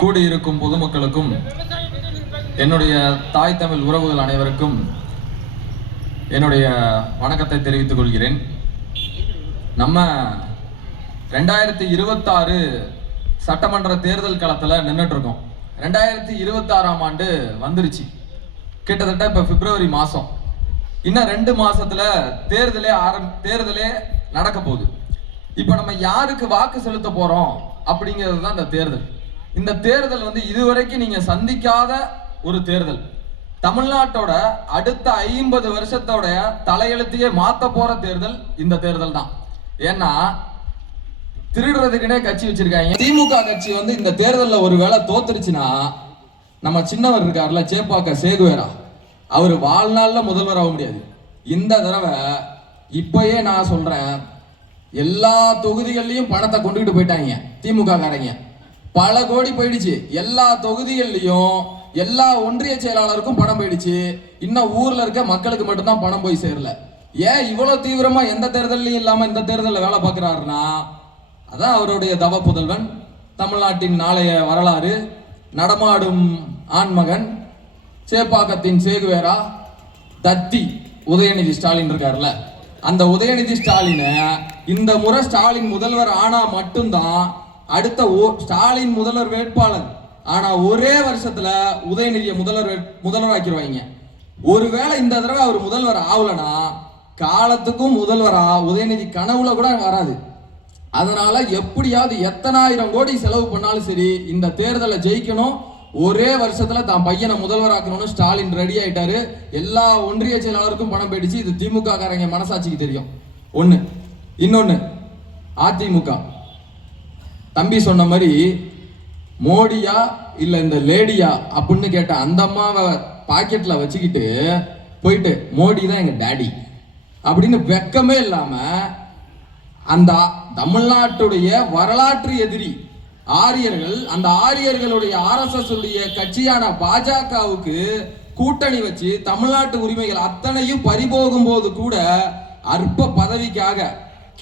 கூடியிருக்கும் பொதுமக்களுக்கும் என்னுடைய தாய் தமிழ் உறவுகள் அனைவருக்கும் என்னுடைய வணக்கத்தை தெரிவித்துக் கொள்கிறேன். நம்ம 2026 சட்டமன்ற தேர்தல் களத்தில் நின்றுட்டு இருக்கோம். 2026ஆம் ஆண்டு வந்துருச்சு. கிட்டத்தட்ட இப்போ பிப்ரவரி மாதம். இன்னும் 2 மாசத்துல தேர்தலே நடக்க போகுது. இப்போ நம்ம யாருக்கு வாக்கு செலுத்த போறோம் அப்படிங்கிறது தான் இந்த தேர்தல். இந்த தேர்தல் இதுவரைக்கும் நீங்க சந்திக்காத ஒரு தேர்தல். தமிழ்நாட்டோட அடுத்த 50 வருஷத்தோட தலையெழுத்தையே மாத்த போற தேர்தல் இந்த தேர்தல் தான். ஏன்னா திருடுறதுக்குனே கட்சி வச்சிருக்காங்க. திமுக கட்சி இந்த தேர்தலில் ஒரு வேளை தோத்துருச்சுன்னா நம்ம சின்னவர் இருக்காருல சேப்பாக்க சேகுவேரா, அவர் வாழ்நாள்ல முதல்வர் ஆக முடியாது. இந்த தடவை இப்பயே நான் சொல்றேன், எல்லா தொகுதிகள்லையும் பணத்தை கொண்டுகிட்டு போயிட்டாங்க திமுக காரங்க. பல கோடி போயிடுச்சு. எல்லா தொகுதிகள்லையும் எல்லா ஒன்றிய செயலாளருக்கும் பணம் போயிடுச்சு. இன்னும் ஊர்ல இருக்க மக்களுக்கு மட்டும்தான் பணம் போய் சேரல. ஏன் இவ்வளவு தீவிரமா எந்த தேர்தலையும் இல்லாம இந்த தேர்தலில் வேலை பார்க்கிறாருன்னா, அதான் அவருடைய தவ புதல்வன், தமிழ்நாட்டின் நாளைய வரலாறு, நடமாடும் ஆண்மகன், சேப்பாக்கத்தின் சேகுவேரா, தத்தி உதயநிதி ஸ்டாலின் இருக்காருல்ல, அந்த உதயநிதி ஸ்டாலினை இந்த முறை ஸ்டாலின் முதல்வர் ஆனா மட்டும்தான் அடுத்த ஸ்டாலின் முதல்வர் வேட்பாளர். ஆனா ஒரே வருஷத்துல உதயநிதியை முதல்வர் ஆக்கிடுவாங்க. ஒருவேளை இந்த தடவை அவர் முதல்வர் ஆகலனா காலத்துக்கும் முதல்வரா உதயநிதி கனவுல கூட வராது. அதனால எப்படியாவது எத்தனாயிரம் கோடி செலவு பண்ணாலும் சரி இந்த தேர்தலை ஜெயிக்கணும். ஒரே வருஷத்துல தான் பையனை முதல்வராக்கணும்னு ஸ்டாலின் ரெடி ஆயிட்டாரு. எல்லா ஒன்றிய செயலாளருக்கும் பணம் போயிடுச்சு. இது திமுக காரங்க மனசாட்சிக்கு தெரியும். ஒண்ணு. இன்னொன்னு, அதிமுக தம்பி சொன்ன மாதிரி மோடியா இல்ல இந்த லேடியா அப்படின்னு கேட்ட அந்த அம்மாவை பாக்கெட்ல வச்சுக்கிட்டு போயிட்டு மோடி தான் எங்க டாடி அப்படின்னு வெக்கமே இல்லாம அந்த தமிழ்நாட்டுடைய வரலாற்று எதிரி ஆரியர்கள், அந்த ஆரியர்களுடைய RSS உடைய கட்சியான பாஜகவுக்கு கூட்டணி வச்சு தமிழ்நாட்டு உரிமைகள் அத்தனையும் பறிபோகும் போது கூட அற்ப பதவிக்காக,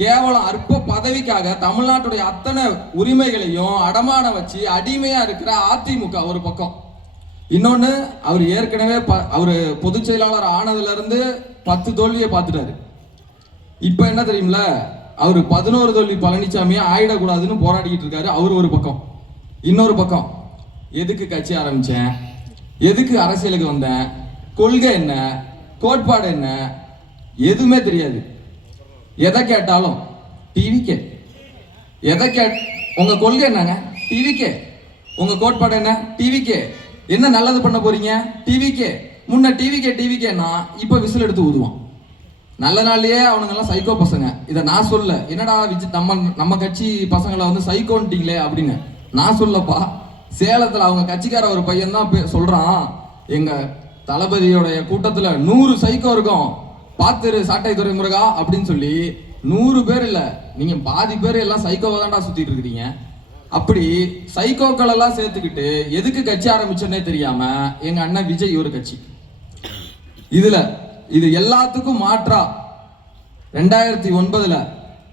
கேவலம் அற்ப பதவிக்காக தமிழ்நாட்டுடைய அத்தனை உரிமைகளையும் அடமான வச்சு அடிமையா இருக்கிற அதிமுக ஒரு பக்கம். இன்னொன்னு, அவர் ஏற்கனவே அவரு பொதுச் செயலாளர் ஆனதுல இருந்து 10 தோல்வியை பார்த்துட்டாரு. இப்ப என்ன தெரியுமில, அவர் 11 தோல்வி பழனிசாமியை ஆயிடக்கூடாதுன்னு போராடிக்கிட்டு இருக்காரு. அவர் ஒரு பக்கம். இன்னொரு பக்கம், எதுக்கு கட்சி ஆரம்பிச்சேன், எதுக்கு அரசியலுக்கு வந்தேன், கொள்கை என்ன, கோட்பாடு என்ன, எதுவுமே தெரியாது. எதை கேட்டாலும் டிவிக்கே. உங்க கொள்கை என்னங்க, டிவிக்கே. உங்க கோட்பாடு என்ன, டிவிக்கே. என்ன நல்லது பண்ண போறீங்க, டிவிக்கே. முன்ன டிவிக்கேன்னா இப்ப விசில் எடுத்து ஊதுவான். நல்ல நாள்லயே அவனுங்கெல்லாம் சைக்கோ பசங்க. இதை நான் சொல்ல, என்னடா நம்ம கட்சி பசங்களை சைக்கோன்ட்டீங்களே அப்படின்னு நான் சொல்லப்பா. சேலத்துல அவங்க கட்சிக்கார ஒரு பையன் தான் சொல்றான், எங்க தளபதியோடைய கூட்டத்துல 100 சைக்கோ இருக்கும், பாத்துரு சாட்டை துறை முருகா அப்படின்னு சொல்லி. 100 பேர் இல்ல, நீங்க பாதி பேர் எல்லாம் சைக்கோவை தான்டா சுத்திட்டு இருக்கிறீங்க. அப்படி சைக்கோக்கள் எல்லாம் சேர்த்துக்கிட்டு எதுக்கு கட்சி ஆரம்பிச்சோன்னே தெரியாம எங்க அண்ணன் விஜய் ஒரு கட்சி. இது எல்லாத்துக்கும் மாற்றா 2009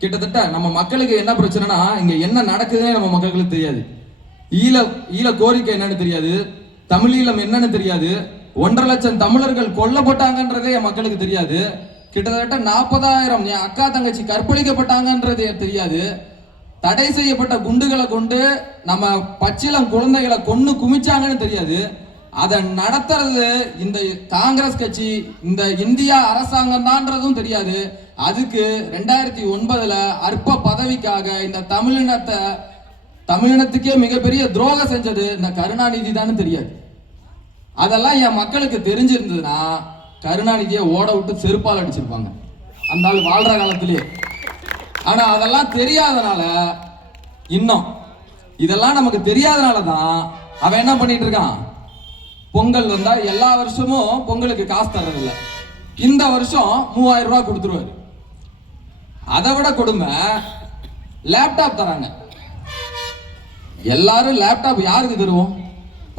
கிட்டத்தட்ட நம்ம மக்களுக்கு என்ன பிரச்சனைனா, இங்க என்ன நடக்குதுன்னே நம்ம மக்களுக்கு தெரியாது. ஈழ கோரிக்கை என்னன்னு தெரியாது, தமிழீழம் என்னன்னு தெரியாது, 1.5 லட்சம் தமிழர்கள் கொல்லப்பட்டாங்கன்றதே என் மக்களுக்கு தெரியாது. கிட்டத்தட்ட 40,000 என் அக்கா தங்கச்சி கற்பழிக்கப்பட்டாங்கன்றது தெரியாது. தடை செய்யப்பட்ட குண்டுகளை கொண்டு நம்ம பச்சிளம் குழந்தைகளை கொன்னு குமிச்சாங்கன்னு தெரியாது. அதை நடத்துறது இந்த காங்கிரஸ் கட்சி, இந்த இந்தியா அரசாங்கம் தான்றதும் தெரியாது. அதுக்கு 2009 அற்ப பதவிக்காக இந்த தமிழினத்துக்கே மிகப்பெரிய துரோகம் செஞ்சது இந்த கருணாநிதி தான் தெரியாது. அதெல்லாம் என் மக்களுக்கு தெரிஞ்சிருந்ததுன்னா கருணாநிதியை ஓட விட்டு செருப்பால் அடிச்சிருப்பாங்க அந்த ஆள் வாழ்ற காலத்திலேயே. ஆனா அதெல்லாம் தெரியாதனால, இன்னும் இதெல்லாம் நமக்கு தெரியாதனால தான் அவன் என்ன பண்ணிட்டு இருக்கான், பொங்கல் வந்தா எல்லா வருஷமும் பொங்கலுக்கு காசு தர்றதில்ல, இந்த வருஷம் 3000 ரூபாய் கொடுத்துருவாரு. அதை விட கொடுமை, லேப்டாப் தராங்க. எல்லாரும் லேப்டாப் யாருக்கு தருவோம்,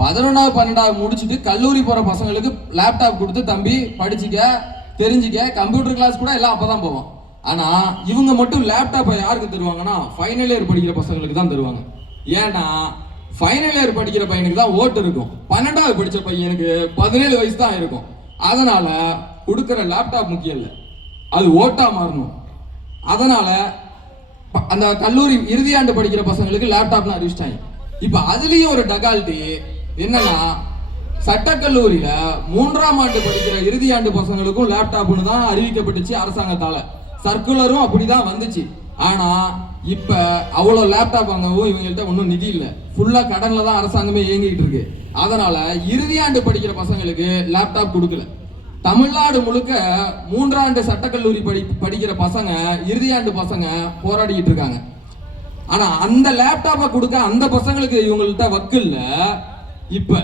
11வது 12வது முடிச்சுட்டு கல்லூரி போற பசங்களுக்கு லேப்டாப் கொடுத்து தம்பி படிச்சுக்க தெரிஞ்சுக்க, கம்ப்யூட்டர் கிளாஸ் கூட எல்லாம் அப்பதான் போவோம். ஆனா இவங்க மட்டும் லேப்டாப்பை யாருக்கு தருவாங்கன்னா ஃபைனல் இயர் படிக்கிற பசங்களுக்கு தான் தருவாங்க. ஏன்னா ஃபைனல் இயர் படிக்கிற பையனுக்கு தான் ஓட்டு இருக்கும். 12வது படிச்ச பையனுக்கு 17 வயசு தான் இருக்கும். அதனால கொடுக்குற லேப்டாப் முக்கியம் இல்லை, அது ஓட்டா மாறணும். அதனால அந்த கல்லூரி இறுதியாண்டு படிக்கிற பசங்களுக்கு லேப்டாப்லாம் அறிவிச்சிட்டாங்க. இப்ப அதுலயும் ஒரு டகால்ட்டி என்னன்னா, சட்டக்கல்லூரியில 3ஆம் ஆண்டு படிக்கிற இறுதியாண்டு பசங்களுக்கும் லேப்டாப்னு தான் அறிவிக்கப்பட்டுச்சு அரசாங்கத்தால. சர்க்குலரும் அப்படிதான் வந்துச்சு. ஆனா இப்ப அவ்வளவு லேப்டாப் வாங்கவும் இவங்கள்ட்ட ஒன்றும் நிதி இல்லை, ஃபுல்லா கடன்ல தான் அரசாங்கமே இயங்கிட்டு இருக்கு. அதனால இறுதியாண்டு படிக்கிற பசங்களுக்கு லேப்டாப் கொடுக்கல. தமிழ்நாடு முழுக்க 3ஆண்டு சட்டக்கல்லூரி படிக்கிற பசங்க, இறுதியாண்டு பசங்க போராடிட்டு இருக்காங்க. ஆனா அந்த லேப்டாப்பை கொடுக்க அந்த பசங்களுக்கு இவங்கள்ட்ட வக்கில்ல. இப்ப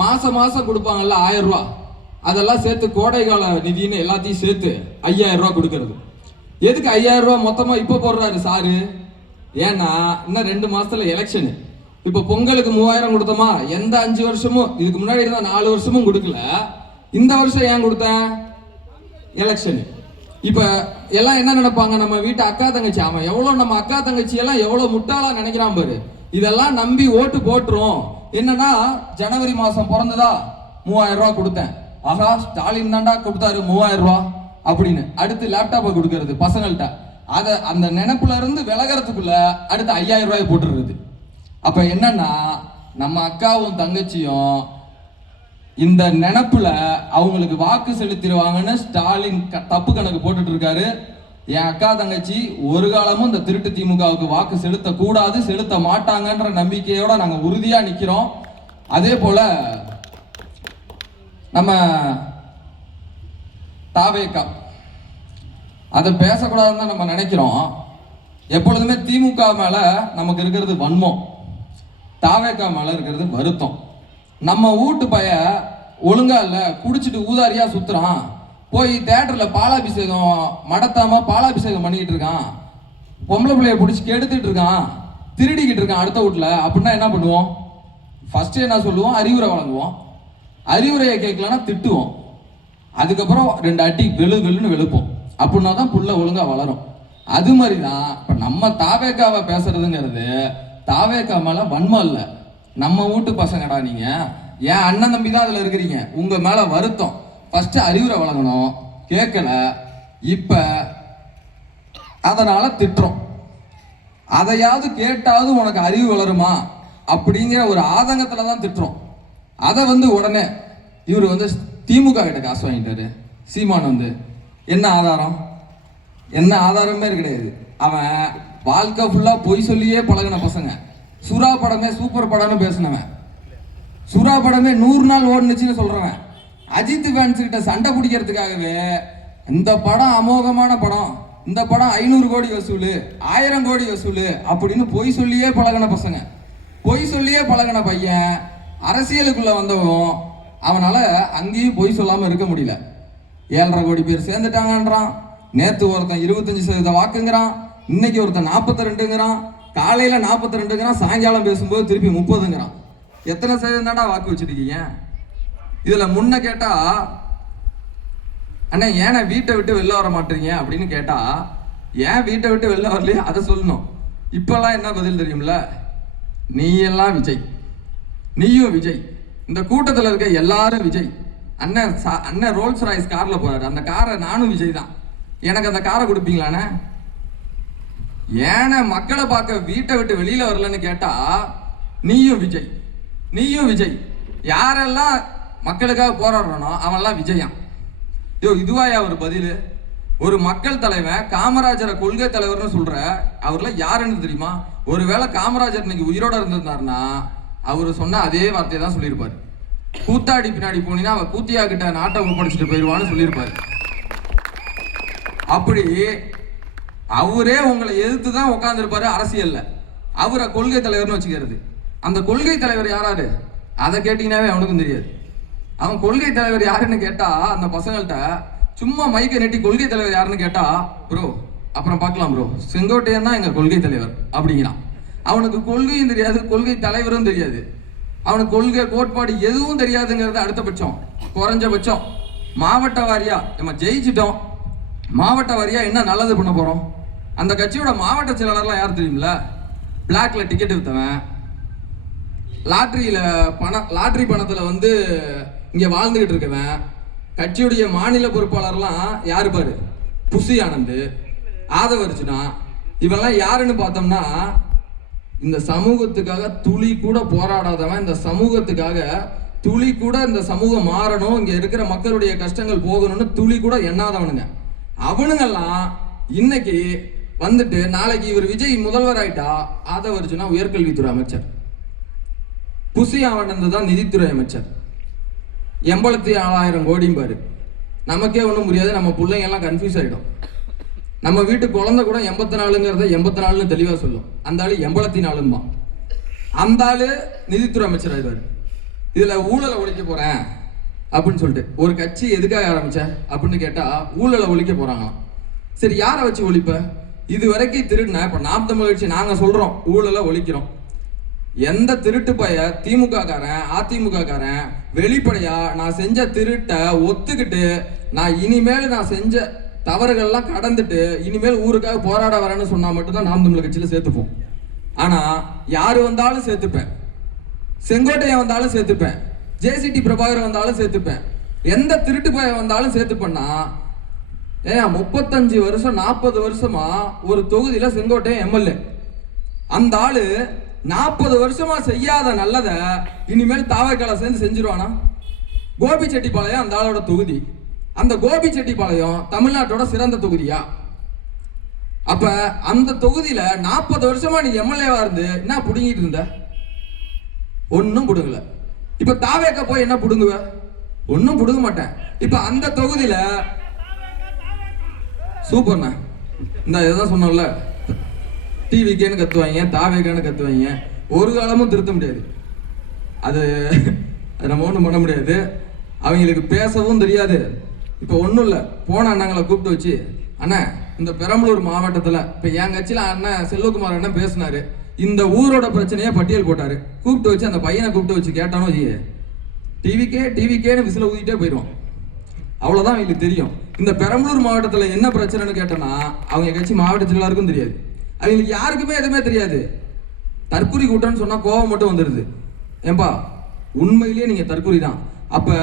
மாசம் மாசம் கொடுப்பாங்கல்ல 1000 ரூபாய், அதெல்லாம் சேர்த்து கோடைகால நிதின்னு எல்லாத்தையும் சேர்த்து 5000 ரூபாய் கொடுக்கறது. எதுக்கு 5000 ரூபாய் மொத்தமா இப்ப போடுறாரு சாரு? ஏன்னா இன்னும் 2 மாசத்துல எலெக்ஷனு. இப்ப பொங்கலுக்கு 3000 கொடுத்தோமா, எந்த 5 வருஷமும் இதுக்கு முன்னாடி இருந்தா 4 வருஷமும் கொடுக்கல. இந்த வருஷம் ஏன் கொடுத்தேன்? எலெக்ஷனு. இப்ப எல்லாம் என்ன நினைப்பாங்க, நம்ம வீட்டு அக்கா தங்கச்சி, அவன் எவ்வளவு நம்ம அக்கா தங்கச்சி எல்லாம் எவ்வளவு முட்டாளா நினைக்கிறான் பாரு. இதெல்லாம் நம்பி ஓட்டு போட்டுரும். என்னன்னா ஜனவரி மாசம் பிறந்ததா 3000 ரூபாய் கொடுத்தேன், ஆகா ஸ்டாலின் தாண்டா கொடுத்தாரு 3000 ரூபாய் அப்படின்னு அடுத்து லேப்டாப்பை கொடுக்கறது பசங்கள்கிட்ட. அதை அந்த நினைப்புல இருந்து விலகிறதுக்குள்ள அடுத்து 5000 ரூபாய் போட்டுடுறது. அப்ப என்னன்னா நம்ம அக்காவும் தங்கச்சியும் இந்த நினைப்புல அவங்களுக்கு வாக்கு செலுத்திடுவாங்கன்னு ஸ்டாலின் தப்பு கணக்கு போட்டுட்டு இருக்காரு. என் அக்கா தங்கச்சி ஒரு காலமும் இந்த திருட்டு திமுகவுக்கு வாக்கு செலுத்த கூடாது, செலுத்த மாட்டாங்கன்ற நம்பிக்கையோட நாங்க உறுதியா நிக்கிறோம். அதே போல நம்ம தாவேக்கா அதை பேசக்கூடாதுன்னு தான் நம்ம நினைக்கிறோம். எப்பொழுதுமே திமுக மேல நமக்கு இருக்கிறது வன்மம், தாவேக்கா மேல இருக்கிறது வருத்தம். நம்ம வீட்டு பைய ஒழுங்கா இல்ல, குடிச்சிட்டு ஊதாரியா சுத்துறான், போய் தியேட்டர்ல பாலாபிஷேகம் மடத்தாம பாலாபிஷேகம் பண்ணிக்கிட்டு இருக்கான், பொம்பளை பிள்ளைய பிடிச்சி கெடுத்துட்டு இருக்கான், திருடிக்கிட்டு இருக்கான் அடுத்த வீட்டுல அப்படின்னா என்ன பண்ணுவோம்? ஃபர்ஸ்ட் என்ன சொல்லுவோம்? அறிவுரை வழங்குவோம். அறிவுரையை கேட்கலன்னா திட்டுவோம். அதுக்கப்புறம் 2 அடி வெளுன்னு வெளுப்போம். அப்படின்னா தான் புள்ள ஒழுங்கா வளரும். அது மாதிரிதான் இப்ப நம்ம தாவேக்காவை பேசுறதுங்கிறது தாவேக்கா மேல வன்மம் இல்லை, நம்ம வீட்டு பசங்கடா நீங்க, என் அண்ணன் தம்பி தான் அதுல இருக்கிறீங்க, உங்க மேல வருத்தம். ஃபர்ஸ்ட் அறிவுரை வழங்கணும், கேட்கல, இப்ப அதனால திட்டுறோம். அதையாவது கேட்டாவது உனக்கு அறிவு வளருமா அப்படிங்கிற ஒரு ஆதங்கத்துல தான் திட்டுறோம். அதை உடனே இவர் திமுக கிட்ட காசு வாங்கிட்டாரு சீமான். என்ன ஆதாரம்? என்ன ஆதாரமே கிடையாது. அவன் வாழ்க்கை ஃபுல்லா பொய் சொல்லியே பழகின பசங்க. சுறா படமே சூப்பர் படம்னு பேசினவன், சுறா படமே 100 நாள் ஓடுனுச்சுன்னு சொல்றவன், அஜித் ஃபேன்ஸ் கிட்ட சண்டை பிடிக்கிறதுக்காகவே இந்த படம் அமோகமான படம், இந்த படம் 500 கோடி வசூல், 1000 கோடி வசூல் அப்படின்னு பொய் சொல்லியே பழகின பசங்க. பொய் சொல்லியே பழகின பையன் அரசியலுக்குள்ள வந்தவன் அவனால அங்கேயும் பொய் சொல்லாம இருக்க முடியல. 7.5 கோடி பேர் சேர்ந்துட்டாங்கன்றான். நேத்து ஒருத்தன் 25% வாக்குங்கிறான், இன்னைக்கு ஒருத்தன் 42ங்கிறான், காலையில 42ங்கிறான், சாயங்காலம் பேசும்போது திருப்பி 30ங்கிறான். எத்தனை சதவீதம் தாண்டா வாக்கு வச்சிருக்கீங்க? இதுல முன்ன கேட்டா, அண்ணா ஏன்னா வீட்டை விட்டு வெளில வர மாட்டீங்க அப்படின்னு கேட்டா, ஏன் வீட்டை விட்டு வெளில வரலையே அதை சொல்லணும். இப்பெல்லாம் என்ன பதில் தெரியும்ல? நீ எல்லாம் விஜய், நீயும் விஜய், இந்த கூட்டத்தில் இருக்க எல்லாரும் விஜய். அண்ணன் ரோல்ஸ் ராய்ஸ் கார்ல போறாரு, அந்த காரை நானும் விஜய் தான், எனக்கு அந்த காரை கொடுப்பீங்களாண்ணே? ஏன்னா மக்களை பார்க்க வீட்டை விட்டு வெளியில வரலன்னு கேட்டா நீயும் விஜய், நீயும் விஜய். யாரெல்லாம் மக்களுக்காக போராடுறானோ அவன்லாம் விஜயம். இதுவாயா ஒரு பதில்? ஒரு மக்கள் தலைவன் காமராஜரை கொள்கை தலைவர்னு சொல்ற அவர்லாம் யாருன்னு தெரியுமா? ஒருவேளை காமராஜர் இன்னைக்கு உயிரோட இருந்திருந்தாருன்னா அவரு சொன்ன அதே வார்த்தையை தான் சொல்லியிருப்பாரு. கூத்தாடி பின்னாடி போனீங்கன்னா அவ கூத்தியா கிட்ட நாட்டை ஒப்படைச்சிட்டு போயிடுவான்னு சொல்லியிருப்பாரு. அப்படி அவரே உங்களை எதிர்த்து தான் உட்கார்ந்துருப்பாரு அரசியல்ல. அவரை கொள்கை தலைவர்னு வச்சுக்கிறது. அந்த கொள்கை தலைவர் யாராரு அதை கேட்டீங்கன்னாவே அவனுக்கும் தெரியாது. அவன் கொள்கை தலைவர் யாருன்னு கேட்டா அந்த பசங்கள்கிட்ட சும்மா மைக்க நெட்டி கொள்கை தலைவர் யாருன்னு கேட்டா, ப்ரோ அப்புறம் பார்க்கலாம் ப்ரோ, செங்கோட்டையன் தான் எங்க கொள்கை தலைவர் அப்படிங்கிறான். அவனுக்கு கொள்கையும் தெரியாது, கொள்கை தலைவரும் தெரியாது, அவனுக்கு கொள்கை கோட்பாடு எதுவும் தெரியாதுங்கிறது அடுத்தபட்சம். குறைஞ்சபட்சம் மாவட்ட வாரியா நம்ம ஜெயிச்சிட்டோம், மாவட்ட வாரியா என்ன நல்லது பண்ண போறோம்? அந்த கட்சியோட மாவட்ட செயலாளர்லாம் யார் தெரியுமில்ல? பிளாக்ல டிக்கெட் வித்தவன், லாட்ரி பணத்துல வந்து இங்க வாழ்ந்துகிட்டு இருக்கவன் கட்சியுடைய மாநில பொறுப்பாளர்லாம் யாரு பாரு, புசி ஆனந்த், ஆதவர்ஜுனா, இவெல்லாம் யாருன்னு பார்த்தோம்னா இந்த சமூகத்துக்காக துளி கூட போராடாதவன், இந்த சமூகத்துக்காக துளி கூட இந்த சமூகம் மாறணும், இங்க இருக்கிற மக்களுடைய கஷ்டங்கள் போகணும்னு துளி கூட எண்ணாதவனுங்க. அவனுங்கெல்லாம் இன்னைக்கு வந்துட்டு நாளைக்கு இவர் விஜய் முதல்வர் ஆயிட்டா ஆதவர்ஜுனா உயர்கல்வித்துறை அமைச்சர், புசி ஆனந்த் தான் நிதித்துறை அமைச்சர், 84,000 கோடியும் பாரு. நமக்கே ஒன்றும் புரியாது, நம்ம பிள்ளைங்க எல்லாம் கன்ஃபியூஸ் ஆகிடும். நம்ம வீட்டு குழந்தை கூட 84ங்கிறத 84ன்னு தெளிவாக சொல்லும். அந்த ஆளு 84 அந்த ஆளு நிதித்துறை அமைச்சர் ஆயிடுவார். இதில் ஊழலை ஒழிக்க போகிறேன் அப்படின்னு சொல்லிட்டு ஒரு கட்சி எதுக்காக ஆரம்பிச்ச அப்படின்னு கேட்டால் ஊழலை ஒழிக்க போகிறாங்களாம். சரி, யாரை வச்சு ஒழிப்ப? இது வரைக்கும் திருடின, இப்போ நாம் தமிழ் கட்சி நாங்கள் சொல்கிறோம் ஊழலை ஒழிக்கிறோம். எந்த திருட்டு பைய திமுக காரன் அதிமுக காரன் வெளிப்படையா நான் செஞ்ச திருட்டை ஒத்துக்கிட்டு நான் இனிமேல் நான் செஞ்ச தவறுகள்லாம் கடந்துட்டு இனிமேல் ஊருக்காக போராட வரேன்னு சொன்னா மட்டும்தான் நாம் தமிழர் கட்சியில சேர்த்துப்போம். ஆனா யாரு வந்தாலும் சேர்த்துப்பேன், செங்கோட்டையன் வந்தாலும் சேர்த்துப்பேன், ஜேசிடி பிரபாகர் வந்தாலும் சேர்த்துப்பேன், எந்த திருட்டு பைய வந்தாலும் சேர்த்துப்பேன்னா 35 வருஷம் 40 வருஷமா ஒரு தொகுதியில செங்கோட்டையன் எம்எல்ஏ. அந்த ஆளு 40 வருஷமா செய்யாத நல்லதை இனிமேல் தாவைக்கால சேர்ந்து செஞ்சிருவானா? கோபிச்செட்டிப்பாளையம் அந்த ஆளோட தொகுதி. அந்த கோபிச்செட்டிப்பாளையம் தமிழ்நாட்டோட சிறந்த தொகுதியா? அப்ப அந்த தொகுதியில 40 வருஷமா நீ எம்எல்ஏவா இருந்து என்ன புடுங்கிட்டு இருந்த? ஒன்னும் புடுங்கல. இப்ப தாவேக்க போய் என்ன புடுங்குவ? ஒன்னும் புடுங்க மாட்டேன். இப்ப அந்த தொகுதியில சூப்பர்ண்ணா, இந்த இதான் சொன்னோம்ல, டிவிக்கேன்னு கத்துவாங்க, தாவேக்கான்னு கத்துவாங்க, ஒரு காலமும் திருத்த முடியாது. அது நம்ம ஒன்றும் பண்ண முடியாது. அவங்களுக்கு பேசவும் தெரியாது. இப்போ ஒன்றும் இல்லை, போன அண்ணாங்களை கூப்பிட்டு வச்சு, அண்ணா இந்த பெரம்பலூர் மாவட்டத்தில் இப்போ என் கட்சியில் அண்ணன் செல்வகுமார் அண்ணன் பேசினாரு, இந்த ஊரோட பிரச்சனையை பட்டியல் போட்டாரு. கூப்பிட்டு வச்சு அந்த பையனை கூப்பிட்டு வச்சு கேட்டானோ ஜி டிவிக்கேன்னு விசில ஊதிட்டே போயிடுவோம். அவ்வளோதான் அவங்களுக்கு தெரியும். இந்த பெரம்பலூர் மாவட்டத்தில் என்ன பிரச்சனைன்னு கேட்டோன்னா அவங்க கட்சி மாவட்டத்தில் எல்லாருக்கும் தெரியாது. அவங்களுக்கு யாருக்குமே எதுவுமே தெரியாது. தற்கொலை கூட்டம்னு சொன்னால் கோபம் மட்டும் வந்துடுது. ஏன்பா உண்மையிலேயே நீங்கள் தற்கொலை தான். அப்போ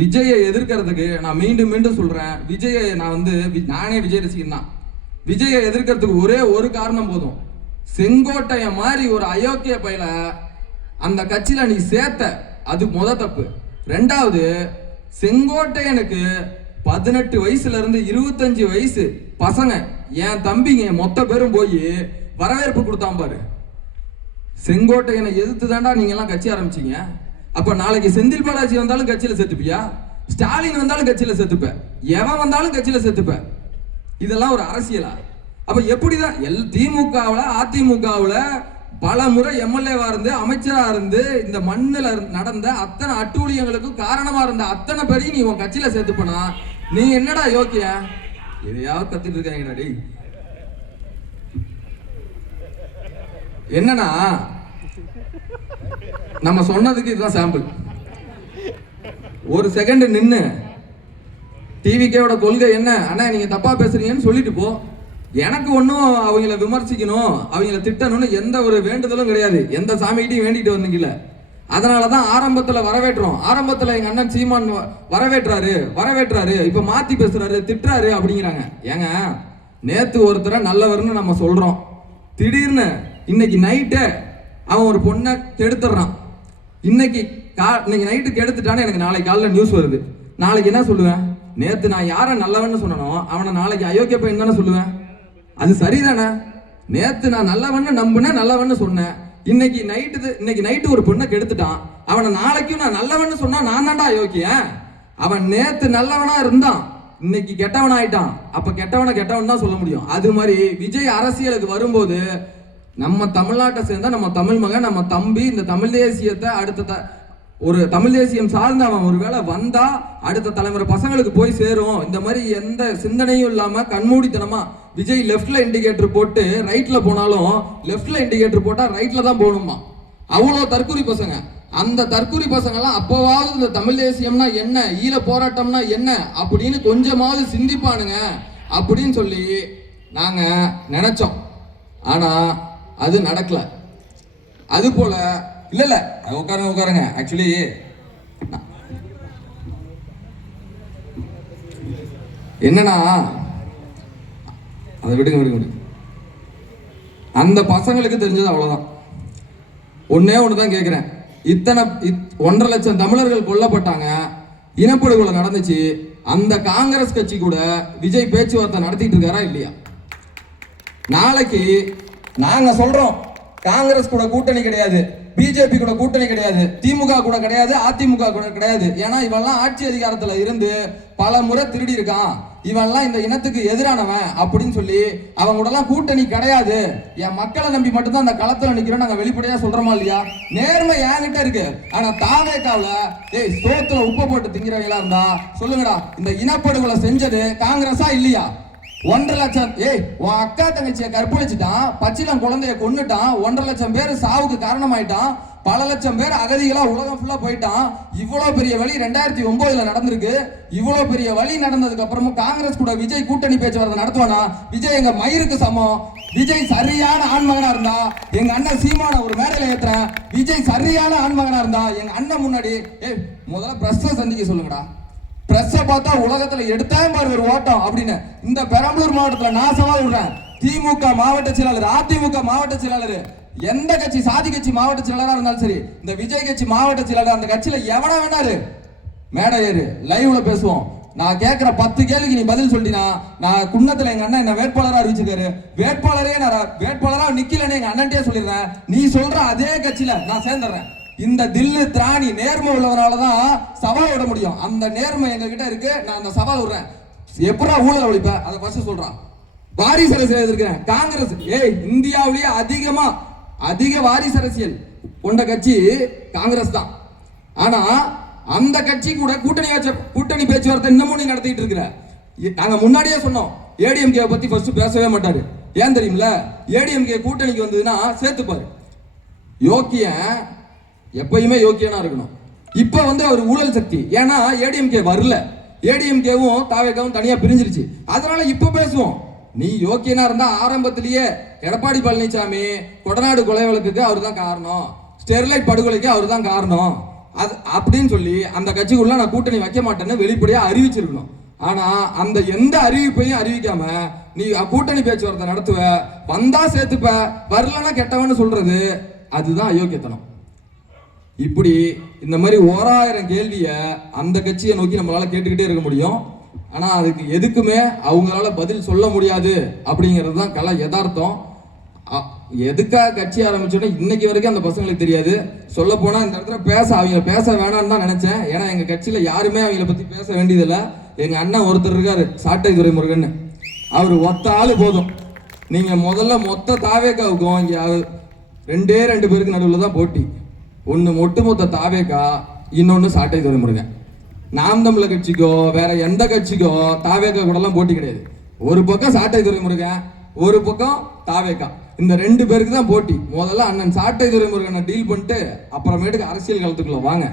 விஜயை எதிர்க்கிறதுக்கு நான் மீண்டும் மீண்டும் சொல்கிறேன், விஜயை நான் நானே விஜய் ரசிகன் தான். விஜயை எதிர்க்கிறதுக்கு ஒரே ஒரு காரணம் போதும். செங்கோட்டையன் மாதிரி ஒரு அயோக்கிய பையில அந்த கட்சியில் நீ சேர்த்த, அது முத தப்பு. ரெண்டாவது, செங்கோட்டையனுக்கு 18 வயசுல இருந்து 25 வயசு பசங்க, என் தம்பிங்க மொத்த பேரும் போய் வரவேற்பு கொடுத்தான் பாரு. செங்கோட்டையனை எதிர்த்து தாண்டா நீங்க எல்லாம் கட்சி ஆரம்பிச்சீங்க. அப்ப நாளைக்கு செந்தில் பாலாஜி வந்தாலும் கட்சியில சேர்த்துப்பியா? ஸ்டாலின் வந்தாலும் கட்சியில சேர்த்துப்ப, எவன் வந்தாலும் கட்சியில சேர்த்துப்ப. இதெல்லாம் ஒரு அரசியலா? அப்ப எப்படிதான் திமுகவுல அதிமுகவுல பல முறை எம்எல்ஏவா இருந்து அமைச்சரா இருந்து இந்த மண்ணில் நடந்த அத்தனை அட்டூழியங்களுக்கும் காரணமா இருந்த அத்தனை பேரையும் நீ உன் கட்சியில சேர்த்துப்பனா நீ என்னடா யோக்கிய? எதையாவது கத்திட்டு இருக்காங்கடா. என்னன்னா நம்ம சொன்னதுக்கு இதுதான் சாம்பிள். ஒரு செகண்ட் நின்னு டிவிக்கேவோட கொள்கை என்ன, அண்ணா நீங்க தப்பா பேசுறீங்கன்னு சொல்லிட்டு போ. எனக்கு ஒன்றும் அவங்கள விமர்சிக்கணும் அவங்கள திட்டணும்னு எந்த ஒரு வேண்டுதலும் கிடையாது. எந்த சாமிகிட்டையும் வேண்டிட்டு வந்தீங்கல்ல. அதனாலதான் ஆரம்பத்துல வரவேற்றோம். ஆரம்பத்துல எங்க அண்ணன் சீமான் வரவேற்றாரு, இப்ப மாத்தி பேசுறாரு, திட்டுறாரு அப்படிங்கிறாங்க. ஏங்க நேத்து ஒருத்தர நல்லவர்னு நம்ம சொல்றோம், திடீர்னு இன்னைக்கு நைட்டே அவன் ஒரு பொண்ணை கெடுத்துறான். இன்னைக்கு நைட்டு கெடுத்துட்டான்னு எனக்கு நாளைக்கு காலையில் நியூஸ் வருது. நாளைக்கு என்ன சொல்லுவேன்? நேத்து நான் யாரை நல்லவன்னு சொன்னனோ அவனை நாளைக்கு அயோக்கிய பையன் தானே சொல்லுவேன். அது சரிதானே? நேத்து நான் நல்லவன்னு நம்புனேன், நல்லவன்னு சொன்னேன். இன்னைக்கு நைட்டு ஒரு பொண்ணை கெடுத்துட்டான். அவனை நாளைக்கும் நான் நல்லவன்னு சொன்னா நான் தான்டா அயோக்கியன். அவன் நேத்து நல்லவனா இருந்தான், இன்னைக்கு கெட்டவன் ஆயிட்டான். அப்ப கெட்டவன் தான் சொல்ல முடியும். அது மாதிரி விஜய் அரசியலுக்கு வரும்போது நம்ம தமிழ்நாட்டை சேர்ந்த நம்ம தமிழ் மகன், நம்ம தம்பி, இந்த தமிழ் தேசியத்தை அடுத்த ஒரு தமிழ் தேசியம் சார்ந்த அவன் ஒருவேளை வந்தா அடுத்த தலைமுறை பசங்களுக்கு போய் சேரும். இந்த மாதிரி எந்த சிந்தனையும் இல்லாம கண்மூடித்தனமா விஜய் லெஃப்ட்ல இண்டிகேட்டர் போட்டு ரைட்ல போனாலும் லெஃப்ட்ல இண்டிகேட்டர் போட்டா ரைட்ல தான் போகணுமா. அவ்வளோ தற்கொலை பசங்க. அந்த தற்கொலை பசங்க எல்லாம் அப்போவாவது இந்த தமிழ் தேசியம்னா என்ன, ஈழ போராட்டம்னா என்ன அப்படின்னு கொஞ்சமாவது சிந்திப்பானுங்க அப்படின்னு சொல்லி நாங்க நினைச்சோம். ஆனா அது நடக்கல. அது போல இல்ல இல்ல உட்காருங்க உட்காருங்க. ஆக்சுவலி என்னன்னா, அதை விடுங்க விடுங்க விடுங்க. அந்த பசங்களுக்கு தெரிஞ்சது அவ்வளவுதான். ஒன்னே ஒண்ணுதான் கேட்கிறேன். 1.5 லட்சம் தமிழர்கள் கொல்லப்பட்டாங்க, இனப்படுகொலை நடந்துச்சு. அந்த காங்கிரஸ் கட்சி கூட விஜய் பேச்சுவார்த்தை நடத்திட்டு இருக்காரா இல்லையா? நாளைக்கு நாங்க சொல்றோம், காங்கிரஸ் கூட கூட்டணி கிடையாது, பிஜேபி கூட கூட்டணி கிடையாது, திமுக கூட கிடையாது, அதிமுக கூட கிடையாது. ஏன்னா இவெல்லாம் ஆட்சி அதிகாரத்துல இருந்து பல முறை திருடி இருக்கான், இவெல்லாம் இந்த இனத்துக்கு எதிரானவன் அப்படின்னு சொல்லி அவங்க கூட எல்லாம் கூட்டணி கிடையாது. என் மக்களை நம்பி மட்டும்தான் அந்த களத்துல நிக்கிறோம் நாங்க வெளிப்படையா சொல்றோமா இல்லையா? நேர்மை என்கிட்ட இருக்கு. ஆனா தாவேக்காவுல சோத்துல உப்பு போட்டு திங்கிறவங்களா இருந்தா சொல்லுங்கடா, இந்த இனப்படுகொலை செஞ்சது காங்கிரஸா இல்லையா? 1.5 லட்சம் உன் அக்கா தங்கச்சியை கற்பழிச்சுட்டான், பச்சிலம் குழந்தைய கொன்னுட்டான், 1.5 லட்சம் பேர் சாவுக்கு காரணமாயிட்டான், பல லட்சம் பேர் அகதிகளா உலகம் ஃபுல்லா போயிட்டான். இவ்வளவு பெரிய வழி 2009ல நடந்திருக்கு. இவ்வளவு பெரிய வழி நடந்ததுக்கு அப்புறமும் காங்கிரஸ் கூட விஜய் கூட்டணி பேச்சுவார்த்தை நடத்துவானா? விஜய் எங்க மயிருக்கு சமம். விஜய் சரியான ஆண்மகனா இருந்தா எங்க அண்ணன் சீமான ஒரு மேடையில ஏத்துறேன். விஜய் சரியான ஆண்மகனா இருந்தா எங்க அண்ணன் முன்னாடி முதல்ல பிரஸ்ஸ சந்திக்க சொல்லுங்கடா. பிரஸ்ஸ பார்த்தா உலகத்துல எடுத்தா பாரு ஒரு ஓட்டம் அப்படின்னு. இந்த பெரம்பலூர் மாவட்டத்துல நான் சவால் விடுறேன். திமுக மாவட்ட செயலாளர், அதிமுக மாவட்ட செயலாளர், எந்த கட்சி சாதி கட்சி மாவட்ட செயலாளரா இருந்தாலும் சரி, இந்த விஜய் கட்சி மாவட்ட செயலாளர் அந்த கட்சியில எவனா வேணாரு மேடை ஏறு, லைவ்ல பேசுவோம். நான் கேட்கிற 10 கேள்விக்கு நீ பதில் சொல்லினா, நான் குன்னத்துல எங்க அண்ணன் என்ன வேட்பாளரா அறிவிச்சிருக்காரு, வேட்பாளரா நிக்கலன்னு எங்க அண்ணன்ட்டே சொல்லிடுறேன். நீ சொல்ற அதே கட்சியில நான் சேர்ந்துடுறேன். இந்த தில்லு திராணி நேர்மை உள்ளவனாலதான் சவால் விட முடியும். அந்த நேர்மை எங்க கிட்ட இருக்கு. நான் அந்த சவால் விடுறேன். எப்படா ஊழல் ஒழிப்ப அதை ஃபர்ஸ்ட் சொல்றான். வாரிசு அரசியல் இருக்கிறேன். காங்கிரஸ் இந்தியாவிலேயே அதிக வாரிசு அரசியல் கொண்ட கட்சி காங்கிரஸ் தான். ஆனா அந்த கட்சி கூட கூட்டணி பேச்சுவார்த்தை இன்னமும் நீ நடத்திட்டு இருக்கிற. நாங்க முன்னாடியே சொன்னோம், ஏடிஎம்கே பத்தி ஃபர்ஸ்ட் பேசவே மாட்டாரு. ஏன் தெரியுமில்ல? ஏடிஎம்கே கூட்டணிக்கு வந்ததுன்னா சேர்த்துப்பாரு. யோக்கியன் எப்பயுமே யோக்கியனா இருக்கணும். இப்ப அவர் ஊழல் சக்தி. ஏன்னா ஏடிஎம்கே வரல, ஏடிஎம்கேவும் தாவேக்காவும் தனியா பிரிஞ்சிருச்சு. அதனால இப்ப பேசுவோம். நீ யோக்கியனா இருந்தா ஆரம்பத்திலேயே எடப்பாடி பழனிசாமி கொடநாடு கொலை வழக்குக்கு அவர் தான் காரணம், ஸ்டெர்லைட் படுகொலைக்கு அவர் தான் காரணம் அது அப்படின்னு சொல்லி அந்த கட்சிக்குள்ள நான் கூட்டணி வைக்க மாட்டேன்னு வெளிப்படையா அறிவிச்சிருக்கணும். ஆனா அந்த எந்த அறிவிப்பையும் அறிவிக்காம நீ கூட்டணி பேச்சுவார்த்தை நடத்துவ, வந்தா சேர்த்துப்ப, வரலன்னா கெட்டவன்னு சொல்றது அதுதான் அயோக்கியத்தனம். இப்படி இந்த மாதிரி 1000 கேள்விய அந்த கட்சியை நோக்கி நம்மளால கேட்டுக்கிட்டே இருக்க முடியும். ஆனா அதுக்கு எதுக்குமே அவங்களால பதில் சொல்ல முடியாது அப்படிங்கிறது தான் கலை யதார்த்தம். எதுக்காக கட்சி ஆரம்பிச்சோன்னா இன்னைக்கு வரைக்கும் அந்த பசங்களுக்கு தெரியாது. சொல்ல போனா இந்த இடத்துல அவங்க பேச வேணாம்னு தான் நினைச்சேன். ஏன்னா எங்க கட்சியில யாருமே அவங்கள பத்தி பேச வேண்டியதில்லை. எங்க அண்ணன் ஒருத்தர் இருக்காரு, சாட்டை துரைமுருகன். அவர் ஒத்த ஆளு போதும். நீங்க முதல்ல மொத்த தாவேக்காவுக்கும் இங்க 2 பேருக்கு நடுவில் தான் போட்டி. ஒன்று ஒட்டுமொத்த தாவேக்கா, இன்னொன்று சாட்டை துரைமுருகன். நாம் தமிழர் கட்சிக்கோ வேற எந்த கட்சிக்கோ தாவேக்கா கூட எல்லாம் போட்டி கிடையாது. ஒரு பக்கம் சாட்டை துரைமுருகன், ஒரு பக்கம் தாவேக்கா. இந்த 2 பேருக்கு தான் போட்டி. முதல்ல அண்ணன் சாட்டை துரைமுருகனை டீல் பண்ணிட்டு அப்புறமேட்டுக்கு அரசியல் களத்துக்குள்ள வாங்க.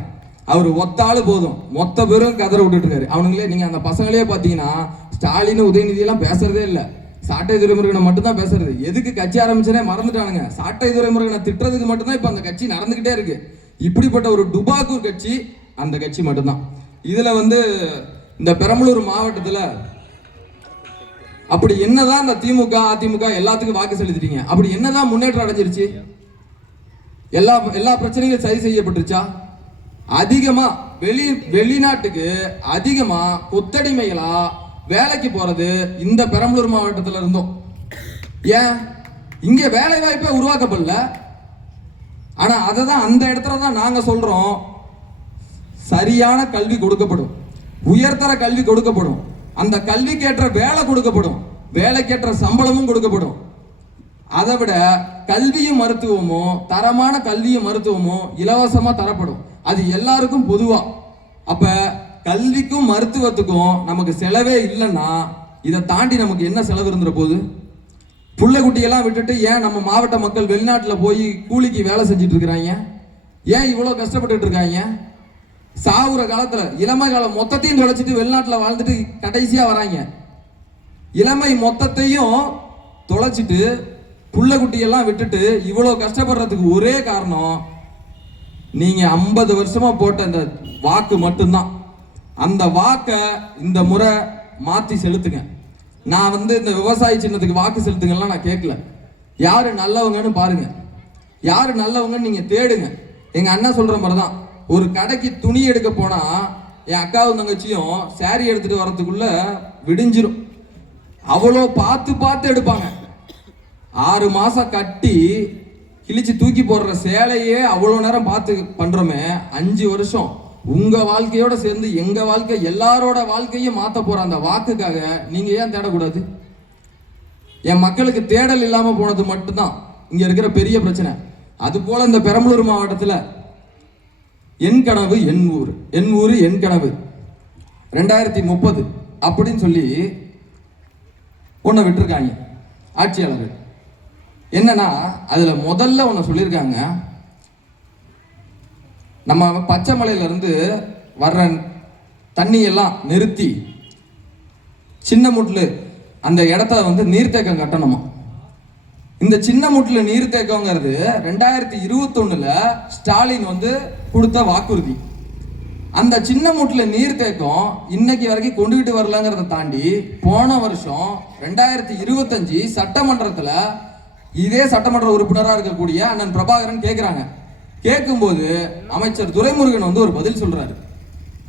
அவர் ஒத்தாளு போதும், மொத்த பேரும் கதற விட்டுட்டு இருக்காரு. அவனுங்களே நீங்க அந்த பசங்களே பாத்தீங்கன்னா ஸ்டாலின் உதயநிதி எல்லாம் பேசுறதே இல்லை, சாட்டை துரைமுருகனை மட்டும் தான் பேசுறது. எதுக்கு கட்சி ஆரம்பிச்சனே மறந்துட்டானுங்க. சாட்டை துரைமுருகனை திட்டுறதுக்கு மட்டும்தான் இப்ப அந்த கட்சி நடந்துகிட்டே இருக்கு. இப்படிப்பட்ட ஒரு டுபாக்கூர் கட்சி அந்த கட்சி மட்டும்தான். இதுல இந்த பெரம்பலூர் மாவட்டத்துல அப்படி என்னதான் இந்த திமுக அதிமுக எல்லாத்துக்கும் வாக்கு செலுத்திட்டீங்க, அப்படி என்னதான் முன்னேற்றம் அடைஞ்சிருச்சு? எல்லா பிரச்சனைகளும் சரி செய்யப்பட்டுருச்சா? அதிகமா வெளிநாட்டுக்கு அதிகமா கொத்தடிமைகளா வேலைக்கு போறது இந்த பெரம்பலூர் மாவட்டத்தில் இருந்தோம். ஏன் இங்க வேலை வாய்ப்பே உருவாக்கப்படல. ஆனா அததான் அந்த இடத்துல தான் நாங்க சொல்றோம், சரியான கல்வி கொடுக்கப்படும், உயர்தர கல்வி கொடுக்கப்படும், அந்த கல்விக்கேற்ற வேலை கொடுக்கப்படும், வேலைக்கேற்ற சம்பளமும் கொடுக்கப்படும். அதை விட கல்வியும் மருத்துவமும், தரமான கல்வியும் மருத்துவமும் இலவசமா தரப்படும். அது எல்லாருக்கும் பொதுவா. அப்ப கல்விக்கும் மருத்துவத்துக்கும் நமக்கு செலவே இல்லைன்னா இதை தாண்டி நமக்கு என்ன செலவு இருந்துற போகுது? புள்ள குட்டியெல்லாம் விட்டுட்டு ஏன் நம்ம மாவட்ட மக்கள் வெளிநாட்டில் போய் கூலிக்கு வேலை செஞ்சுட்டு இருக்கிறாங்க? ஏன் இவ்வளோ கஷ்டப்பட்டு இருக்காங்க? சாவுற காலத்துல இளமை காலம் மொத்தத்தையும் தொலைச்சிட்டு வெளிநாட்டில் வாழ்ந்துட்டு கடைசியா வராங்க. இளமை மொத்தத்தையும் தொலைச்சிட்டு புள்ள குட்டியெல்லாம் விட்டுட்டு இவ்வளோ கஷ்டப்படுறதுக்கு ஒரே காரணம் நீங்க 50 வருஷமா போட்ட அந்த வாக்கு மட்டும்தான். அந்த வாக்கை இந்த முறை மாத்தி செலுத்துங்க. நான் வந்து இந்த விவசாய சின்னத்துக்கு வாக்கு செலுத்துங்கலாம் நான் கேட்கல. யாரு நல்லவங்கன்னு பாருங்க, யாரு நல்லவங்கன்னு நீங்க தேடுங்க. எங்க அண்ணா சொல்ற மாதிரி தான், ஒரு கடைக்கு துணி எடுக்க போனா என் அக்காவும் தங்கச்சியும் சாரி எடுத்துட்டு வர்றதுக்குள்ள விடிஞ்சிரும். அவ்வளோ பார்த்து பார்த்து எடுப்பாங்க. 6 மாசம் கட்டி கிழிச்சு தூக்கி போடுற சேலையே அவ்வளோ நேரம் பார்த்து பண்றோமே. 5 வருஷம் உங்க வாழ்க்கையோட சேர்ந்து எங்க வாழ்க்கை, எல்லாரோட வாழ்க்கையும் மாத்த போற அந்த வாக்குக்காக நீங்க ஏன் தேடக்கூடாது? என் மக்களுக்கு தேடல் இல்லாம போனது மட்டும்தான் இங்க இருக்கிற பெரிய பிரச்சனை. அது போல இந்த பெரம்பலூர் மாவட்டத்தில் என் கனவு என் ஊர், என் ஊர் என் கனவு 2030 அப்படின்னு சொல்லி ஒன்று விட்டுருக்காங்க ஆட்சியாளர்கள். என்னன்னா அதுல முதல்ல ஒன்று சொல்லியிருக்காங்க, நம்ம பச்சை மலையிலிருந்து வர்ற தண்ணியெல்லாம் நிறுத்தி சின்ன முட்லு அந்த இடத்த வந்து நீர்த்தேக்கம் கட்டணுமா. இந்த சின்ன முட்ல நீர்த்தேக்கங்கிறது 2021 ஸ்டாலின் வந்து கொடுத்த வாக்குறுதி. அந்த சின்ன முட்ல நீர்த்தேக்கம் இன்னைக்கு வரைக்கும் கொண்டுகிட்டு வரலங்கிறத தாண்டி போன வருஷம் 2025 சட்டமன்றத்தில் இதே சட்டமன்ற உறுப்பினராக இருக்கக்கூடிய அண்ணன் பிரபாகரன் கேட்குறாங்க. கேட்கும்போது அமைச்சர் துரைமுருகன் வந்து ஒரு பதில் சொல்றாரு.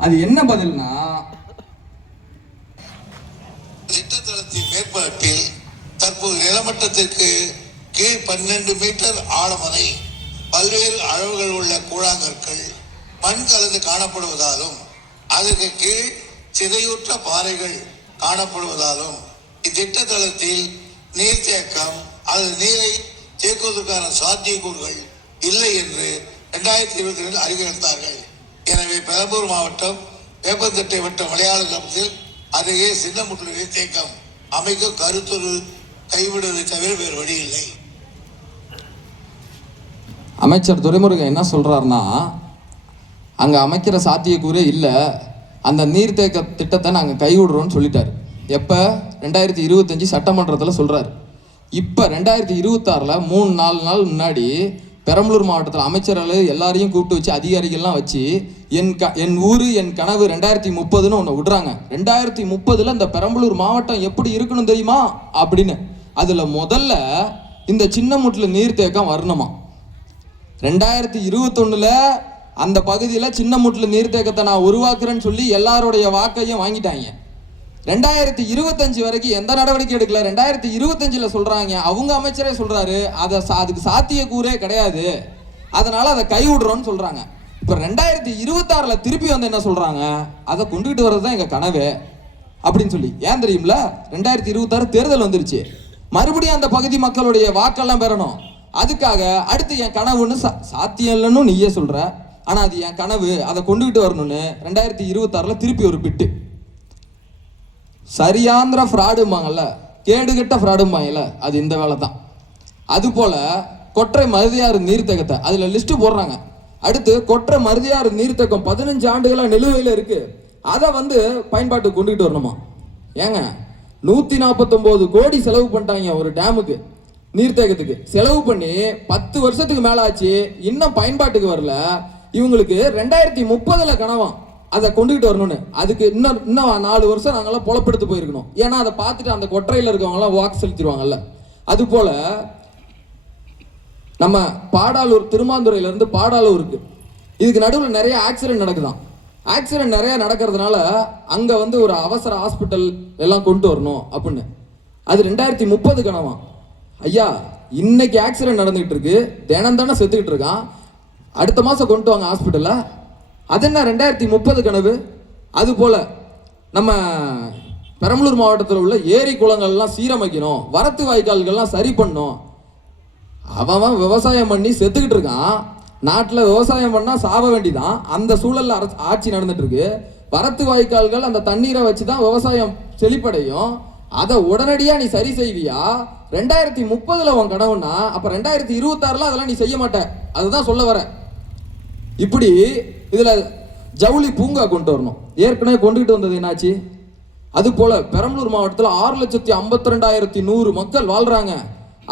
அது என்ன பதில்னா, திட்டத்தளத்தின் மேற்பாட்டில் தற்போது நிலமட்டத்திற்கு கீழ் 12 மீட்டர் ஆழம் வரை பல்வேறு அளவுகள் உள்ள கூழாங்கற்கள் மண் கலந்து காணப்படுவதாலும் அதற்கு கீழ் சிதையுற்ற பாறைகள் காணப்படுவதாலும் இத்திட்டத்தளத்தில் நீர்த்தேக்கம் அல்லது நீரை தேக்குவதற்கான சாத்தியக்கூறுகள் இல்லை என்று 2022 அறிவித்தார்கள். எனவே பெரம்பலூர் மாவட்டம் வேப்பந்தட்டை வட்டம் மலையாள கிராமத்தில் அருகே சின்னமுட்லு நீர்த்தேக்கம் அமைக்க கருத்துரு கைவிடுவதை தவிர வேறு வழி இல்லை. அமைச்சர் துரைமுருகன் என்ன சொல்றாருன்னா, அங்க அமைக்கிற சாத்தியக்கூறே இல்லை, அந்த நீர்த்தேக்க திட்டத்தை நாங்கள் கைவிடுறோம்னு சொல்லிட்டாரு. எப்போ? 2025 சட்டமன்றத்தில் சொல்றாரு. இப்போ 2026 3-4 நாள் முன்னாடி பெரம்பலூர் மாவட்டத்தில் அமைச்சர்கள் எல்லாரையும் கூப்பிட்டு வச்சு அதிகாரிகள்லாம் வச்சு என் ஊர் என் கனவு 2030ன்னு ஒன்று விடுறாங்க. 2030 இந்த பெரம்பலூர் மாவட்டம் எப்படி இருக்கணும் தெரியுமா அப்படின்னு. அதில் முதல்ல இந்த சின்ன முட்ல நீர்த்தேக்கம் வரணுமா. 2021 அந்த பகுதியில் சின்ன முட்ல நீர்த்தேக்கத்தை நான் உருவாக்குறேன்னு சொல்லி எல்லாருடைய வாக்கையும் வாங்கிட்டாங்க. 2025 வரைக்கும் எந்த நடவடிக்கை எடுக்கல. 2025 சொல்றாங்க, அவங்க அமைச்சரே சொல்றாரு அதுக்கு சாத்தியக்கூறே கிடையாது, அதனால அதை கைவிடுறோம்னு சொல்றாங்க. இப்போ 2026 திருப்பி வந்து என்ன சொல்றாங்க, அதை கொண்டுகிட்டு வர்றது தான் எங்க கனவு அப்படின்னு சொல்லி. ஏன் தெரியும்ல, 2026 தேர்தல் வந்துருச்சு, மறுபடியும் அந்த பகுதி மக்களுடைய வாக்கெல்லாம் பெறணும். அதுக்காக அடுத்து என் கனவுன்னு சாத்தியம் இல்லைன்னு நீயே சொல்ற, ஆனா அது என் கனவு, அதை கொண்டுகிட்டு வரணும்னு 2026 திருப்பி ஒரு பிட்டு. சரியாந்திர ஃப்ராடும்பாங்கல்ல, கேடுகட்ட ஃப்ராடும்பாங்கல்ல, அது இந்த வேலை தான். அதுபோல் கொற்றை மருதியாறு நீர்த்தேக்கத்தை அதில் லிஸ்ட்டு போடுறாங்க. அடுத்து கொற்றை மருதியாறு நீர்த்தேக்கம் 15 ஆண்டுகளாக நிலுவையில் இருக்கு, அதை வந்து பயன்பாட்டுக்கு கொண்டுகிட்டு வரணுமா. ஏங்க 149 கோடி செலவு பண்ணிட்டாங்க ஒரு டேமுக்கு, நீர்த்தேக்கத்துக்கு செலவு பண்ணி 10 வருஷத்துக்கு மேலே ஆச்சு, இன்னும் பயன்பாட்டுக்கு வரல. இவங்களுக்கு 2030 கனவாம் அதை கொண்டுகிட்டு வரணும்னு. அதுக்கு இன்னும் 4 வருஷம் நாங்களாம் பொழப்பெடுத்து போயிருக்கணும். ஏன்னா அதை பார்த்துட்டு அந்த கொற்றையில் இருக்கவங்களாம் வாக்கு செலுத்திடுவாங்கல்ல. அதுபோல் நம்ம பாடாலூர், திருமாந்துறையிலேருந்து பாடாலூருக்கு இதுக்கு நடுவில் நிறைய ஆக்சிடென்ட் நடக்குதான். ஆக்சிடென்ட் நிறைய நடக்கிறதுனால அங்கே வந்து ஒரு அவசர ஹாஸ்பிட்டல் எல்லாம் கொண்டு வரணும் அப்படின்னு. அது 2030 கனவாம். ஐயா இன்னைக்கு ஆக்சிடென்ட் நடந்துகிட்டு இருக்கு, தினம் தானே செத்துக்கிட்டு இருக்கான், அடுத்த மாதம் கொண்டு வாங்க ஹாஸ்பிட்டலில். அது என்ன 2030 கனவு? அதுபோல் நம்ம பெரம்பலூர் மாவட்டத்தில் உள்ள ஏரி குளங்கள்லாம் சீரமைக்கணும், வரத்து வாய்க்கால்கள்லாம் சரி பண்ணணும். அவன் விவசாயம் பண்ணி செத்துக்கிட்டு இருக்கான், நாட்டில் விவசாயம் பண்ணால் சாவ வேண்டிதான், அந்த சூழலில் ஆட்சி நடந்துட்டு இருக்கு. வரத்து வாய்க்கால்கள் அந்த தண்ணீரை வச்சு தான் விவசாயம் செழிப்படையும், அதை உடனடியாக நீ சரி செய்வியா? 2030 உன் கனவுன்னா அப்போ 2026 அதெல்லாம் நீ செய்ய மாட்ட, அதுதான் சொல்ல வர. இப்படி இதில் ஜவுளி பூங்கா கொண்டு வரணும், ஏற்கனவே கொண்டுகிட்டு வந்தது என்னாச்சு? அது போல் பெரம்பலூர் மாவட்டத்தில் 6,52,100 மக்கள் வாழ்கிறாங்க,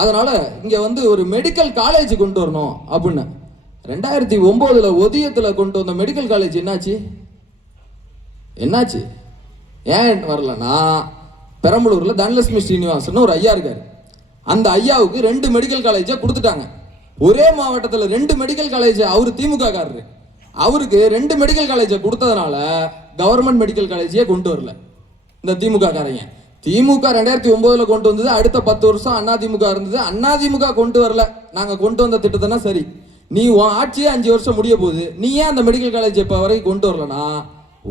அதனால் இங்கே வந்து ஒரு மெடிக்கல் காலேஜ் கொண்டு வரணும் அப்படின்னு. 2009 ஒதியத்துல கொண்டு வந்த மெடிக்கல் காலேஜ் என்னாச்சு ஏன் வரலன்னா, பெரம்பலூர்ல தனலட்சுமி ஸ்ரீனிவாசன் ஒரு ஐயா இருக்காரு. அந்த ஐயாவுக்கு 2 மெடிக்கல் காலேஜை கொடுத்துட்டாங்க. ஒரே மாவட்டத்தில் 2 மெடிக்கல் காலேஜ். அவர் திமுக காரரு. அவருக்கு 2 மெடிக்கல் காலேஜை கொடுத்ததுனால கவர்மெண்ட் மெடிக்கல் காலேஜையே கொண்டு வரல இந்த திமுக காரங்க. திமுக 2009 கொண்டு வந்தது. அடுத்த 10 வருஷம் அதிமுக இருந்தது. அதிமுக கொண்டு வரல. நாங்க கொண்டு வந்த திட்டத்தைனா சரி, நீ உன் ஆட்சியே 5 வருஷம் முடிய போகுது, நீ ஏன் அந்த மெடிக்கல் காலேஜ் இப்போ வரைக்கும் கொண்டு வரலனா,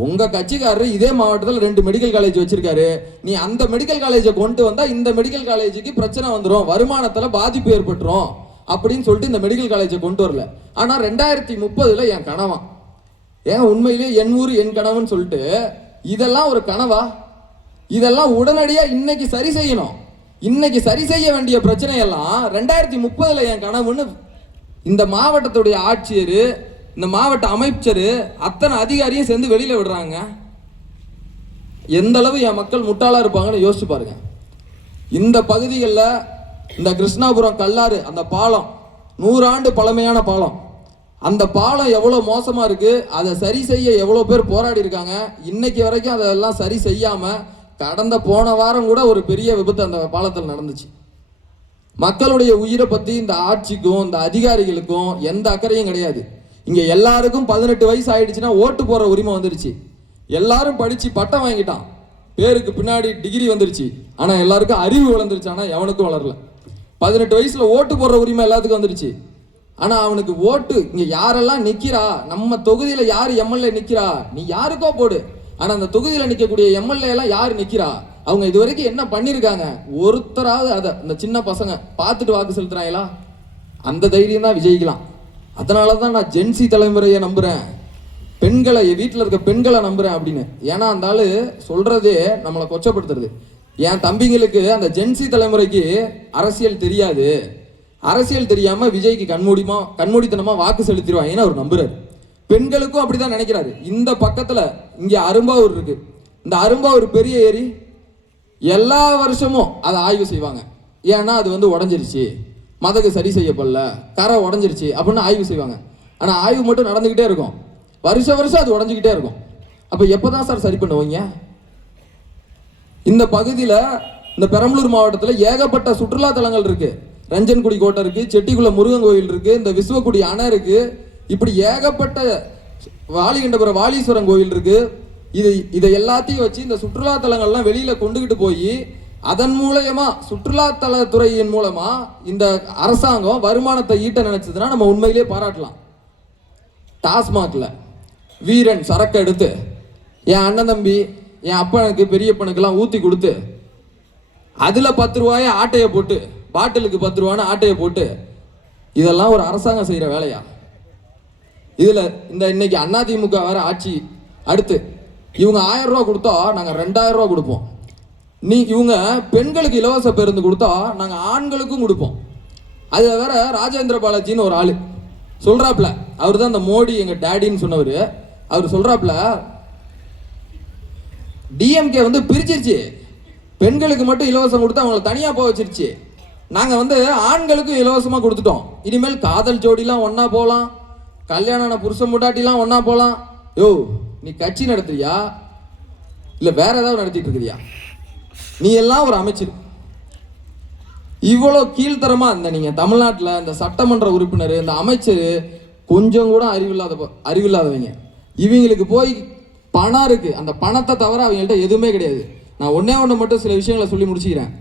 உங்க கட்சிக்காரரு இதே மாவட்டத்தில் 2 மெடிக்கல் காலேஜ் வச்சிருக்காரு. நீ அந்த மெடிக்கல் காலேஜை கொண்டு வந்தா இந்த மெடிக்கல் காலேஜுக்கு பிரச்சனை வந்துடும், வருமானத்துல பாதிப்பு ஏற்பட்டுரும் அப்படின்னு சொல்லிட்டு இந்த மெடிக்கல் காலேஜை கொண்டு வரல. ஆனா 2030 என் கனவா, ஏன் உண்மையிலேயே என் ஊர் என் கனவுன்னு சொல்லிட்டு, இதெல்லாம் ஒரு கனவா? இதெல்லாம் உடனடியா இன்னைக்கு சரி செய்யணும். இன்னைக்கு சரி செய்ய வேண்டிய பிரச்சனையெல்லாம் 2030 என் கனவுன்னு இந்த மாவட்டத்துடைய ஆட்சியர், இந்த மாவட்ட அமைச்சர், அத்தனை அதிகாரியும் சேர்ந்து வெளியில விடுறாங்க. எந்த அளவு என் மக்கள் முட்டாளா இருப்பாங்கன்னு யோசிச்சு பாருங்க. இந்த பகுதிகளில் இந்த கிருஷ்ணாபுரம் கல்லாறு, அந்த பாலம் 100 ஆண்டு பழமையான பாலம், அந்த பாலம் எவ்வளோ மோசமாக இருக்குது, அதை சரி செய்ய எவ்வளோ பேர் போராடி இருக்காங்க. இன்னைக்கு வரைக்கும் அதெல்லாம் சரி செய்யாமல், கடந்த போன வாரம் கூட ஒரு பெரிய விபத்து அந்த பாலத்தில் நடந்துச்சு. மக்களுடைய உயிரை பற்றி இந்த ஆட்சிக்கும் இந்த அதிகாரிகளுக்கும் எந்த அக்கறையும் கிடையாது. இங்கே எல்லாருக்கும் 18 வயசு ஆயிடுச்சுன்னா ஓட்டு போகிற உரிமை வந்துருச்சு. எல்லாரும் படித்து பட்டம் வாங்கிட்டான், பேருக்கு பின்னாடி டிகிரி வந்துருச்சு. ஆனால் எல்லாருக்கும் அறிவு வளர்ந்துருச்சு, ஆனால் எவனுக்கும் வளரல. 18 வயசுல ஓட்டு போடுற உரிமை எல்லாத்துக்கும் வந்துருச்சு. ஆனா அவனுக்கு ஓட்டு இங்க யாரெல்லாம் நிக்கிறா, நம்ம தொகுதியில யாரு எம்எல்ஏ நிக்கிறா, நீ யாருக்கோ போடு. ஆனா அந்த தொகுதியில நிக்கக்கூடிய எம்எல்ஏ எல்லாம் யாரு நிக்கிறா, அவங்க இது வரைக்கும் என்ன பண்ணிருக்காங்க, ஒருத்தராவது அதை இந்த சின்ன பசங்க பார்த்துட்டு வாக்கு செலுத்துறாங்களா? அந்த தைரியம் தான் விஜயிக்கலாம். அதனாலதான் நான் ஜென்சி தலைமுறையை நம்புறேன், பெண்களை, வீட்டில் இருக்க பெண்களை நம்புறேன் அப்படின்னு. ஏன்னா அந்த ஆளு சொல்றதே நம்மளை கொச்சப்படுத்துறது. என் தம்பிங்களுக்கு, அந்த ஜென்சி தலைமுறைக்கு அரசியல் தெரியாது, அரசியல் தெரியாம விஜய்க்கு கண்மூடித்தனமா வாக்கு செலுத்திடுவாங்கன்னு அவர் நம்புறாரு. பெண்களுக்கும் அப்படிதான் நினைக்கிறாரு. இந்த பக்கத்துல இங்க அரும்பாவூர் இருக்கு, இந்த அரும்பாவூர் பெரிய ஏரி எல்லா வருஷமும் அதை ஆய்வு செய்வாங்க. ஏன்னா அது உடஞ்சிருச்சு, மதகு சரி செய்யப்படல, கரை உடஞ்சிருச்சு அப்படின்னு ஆய்வு செய்வாங்க. ஆனா ஆய்வு மட்டும் நடந்துகிட்டே இருக்கும், வருஷம் அது உடஞ்சிக்கிட்டே இருக்கும். அப்ப எப்பதான் சார் சரி பண்ணுவீங்க? இந்த பகுதியில், இந்த பெரம்பலூர் மாவட்டத்தில் ஏகப்பட்ட சுற்றுலா தலங்கள் இருக்கு. ரஞ்சன்குடி கோட்டை இருக்கு, செட்டிக்குள முருகன் கோயில் இருக்கு, இந்த விஸ்வக்குடி அணை இருக்கு, இப்படி ஏகப்பட்ட வாலிகண்டபுரம் வாலீஸ்வரன் கோயில் இருக்கு. இதை எல்லாத்தையும் வச்சு இந்த சுற்றுலா தலங்கள்லாம் வெளியில கொண்டுகிட்டு போய் அதன் மூலமா, சுற்றுலாத்தலத்துறையின் மூலமா இந்த அரசாங்கம் வருமானத்தை ஈட்ட நினைச்சதுன்னா நம்ம உண்மையிலேயே பாராட்டலாம். டாஸ்மாக்ல வீரன் சரக்கு எடுத்து என் அண்ணன் தம்பி, என் அப்பனுக்கு பெரியப்பனுக்கெல்லாம் ஊற்றி கொடுத்து அதில் 10 ரூபாயை ஆட்டையை போட்டு, பாட்டிலுக்கு 10 ரூபான்னு ஆட்டையை போட்டு, இதெல்லாம் ஒரு அரசாங்கம் செய்கிற வேலையா? இதில் இந்த இன்னைக்கு அதிமுக வேற ஆட்சி. அடுத்து இவங்க 1000 ரூபா கொடுத்தா நாங்கள் 2000 ரூபா கொடுப்போம். இவங்க பெண்களுக்கு இலவச பேருந்து கொடுத்தா நாங்கள் ஆண்களுக்கும் கொடுப்போம். அது வேற ராஜேந்திர பாலாஜின்னு ஒரு ஆள் சொல்றாப்ல, அவர் தான் இந்த மோடி எங்க டேடின்னு சொன்னவர். அவர் சொல்றாப்ல, டிஎம்கே பிரிச்சிருச்சு, பெண்களுக்கு மட்டும் இலவசம் கொடுத்து அவங்களை தனியாக போக வச்சிருச்சு. நாங்கள் ஆண்களுக்கும் இலவசமாக கொடுத்துட்டோம். இனிமேல் காதல் ஜோடிலாம் ஒன்றா போகலாம், கல்யாண புருஷன் முட்டாட்டிலாம் ஒன்றா போகலாம். யோ, நீ கட்சி நடத்துறியா இல்லை வேற ஏதாவது நடத்திட்டு இருக்கிறியா? நீ எல்லாம் ஒரு அமைச்சர், இவ்வளோ கீழ்த்தரமாக இந்த நீங்கள் தமிழ்நாட்டில் இந்த சட்டமன்ற உறுப்பினர், இந்த அமைச்சர் கொஞ்சம் கூட அறிவில்லாதவங்க. இவங்களுக்கு போய் பணம் இருக்கு, அந்த பணத்தை தவிர அவங்கள்ட்ட எதுவுமே கிடையாது. நான் ஒன்று மட்டும் சில விஷயங்களை சொல்லி முடிச்சுக்கிறேன்.